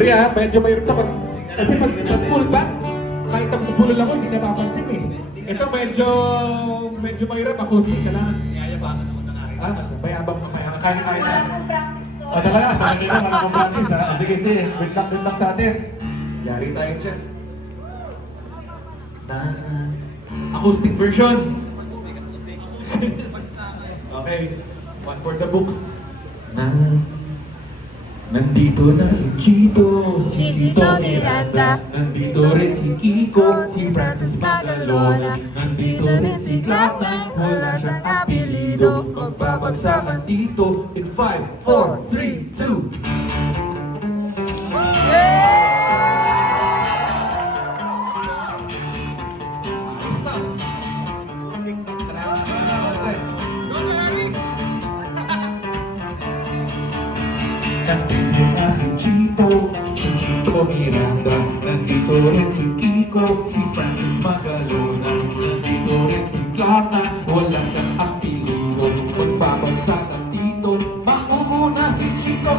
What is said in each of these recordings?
Kaya medyo mayroon na kasi pag full back, kahit nagpupulol ako, hindi napapansin eh. Ito medyo mahirap, acoustic ka lang. Yayabangan ako ng aking. Mayabang na mayabang. Kaya Wala na. akong practice to. Talaga, sa kanila, wala kang practice ha. Sige, sige, wait lang sa atin. Yari tayo dyan. Acoustic version. Okay, one for the books. Nandito na si Chito, Si Chito Miranda. Nandito rin si Kiko, si Francis Magalona. Nandito rin si Clara, wala siyang apelido. Magbabagsakan dito in 5, 4, 3, 2. Nandito na si Chito Miranda. Nandito rin si Kiko, si Francis Magalona. Nandito rin si Clara, wala kang apelido. Magbabagsakan dito, makukuna si Chito.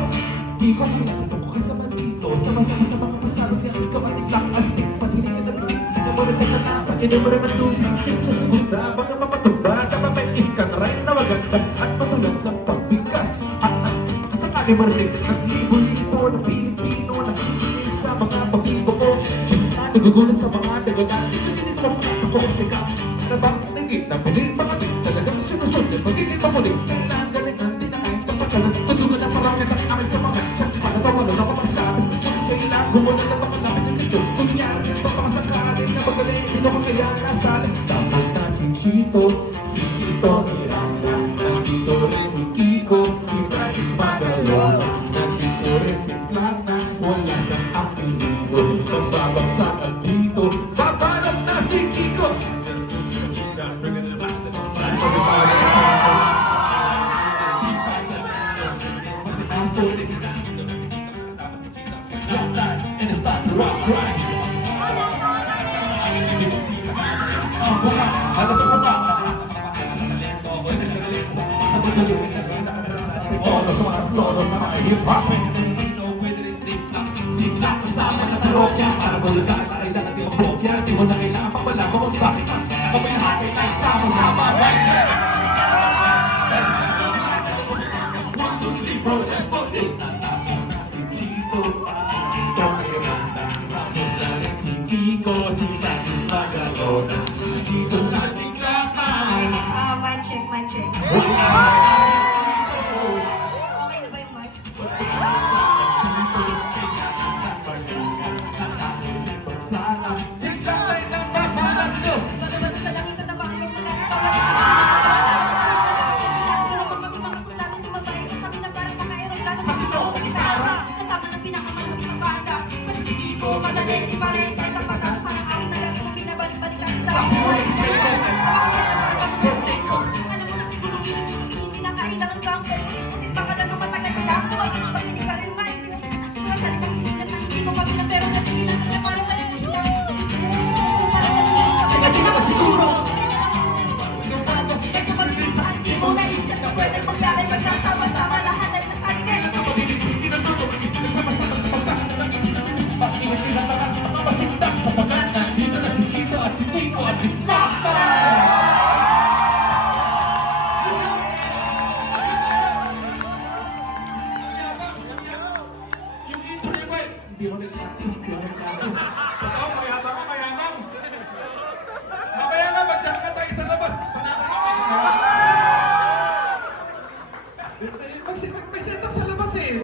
Kiko, pinatutok ka sa bandito. Sama-sama sa mga pasalo niya, ikaw at iklang astig. Patinig ka na rin, sika mo rin ka na. Patinig mo rin ang tubig, sa segunda. Baka mapatuba, kapapais ka na rin na maganda. At matulas sa pagbigkas. At astig, sakali marinig. Naglibo-libo na Pilipino, nakikinig sa mga pabibo ko. Nagugulat sa mga dagagan. Hindi ko ako sika. Nabang-nagit na pinig mga din. Talagang sinusunod, magiging mamuling. Kailangan galingan din na kahit kapatalan. Tutugan na marami ng amin sa mga chat. Para tawanan ako magsabi. Kailangan gumawa na mga lapit ng ito. Kunyari, papakasakali na magaling. Hindi ko kaya nasalin. Tapos na si Chito Miranda. Nandito rin si Kiko, si Francis Magalona. Nandito rin si Clara, wala nang apelido. Magbabagsakan dito, babanat na si Kiko. And it's time to rock right. Ano to buka? Todo sa mga todo sa mga hip-hop. Si Jack kasama na parokya. Para bulugan na kailangan di mabokya. Di mo na kailangan papalaman mo bakit ka. Kamayahati tayo sama-sama. Right here. 1, 2, 3, bro, let's go. Si Chito Miranda. Tapos na rin si Kiko, si Francis Magalona. Dito na si Clara. Mic check, mic check. Okay na ba yung mic? Si Clara ay nagbabanat nyo. Basta nakita na ba kayo mga sundalo sumabay kami na parang mga aeroplano sa pito ng gitara. Kasama ng pinakamalaki ng banda. Pati si Kiko, madali, di pa rin kahit ang patalo parang akin na lagi mo binabalik-balikan sa buhay. Alam mo na siguro hindi na kailangan ba ang pwede baka na nung matagal na lang pag hindi ka rin man. Nasa likang sinilan na hindi ko pa bilang pero natigilan na parang teka, di naman siguro. Medyo mabilisan, di mo naisip na pwede mangyari magkasama-sama lahat ay kasaligay. Dito na si Chito at si Kiko at si Clara. Yung intro niya ba? Hindi ko nag-practice.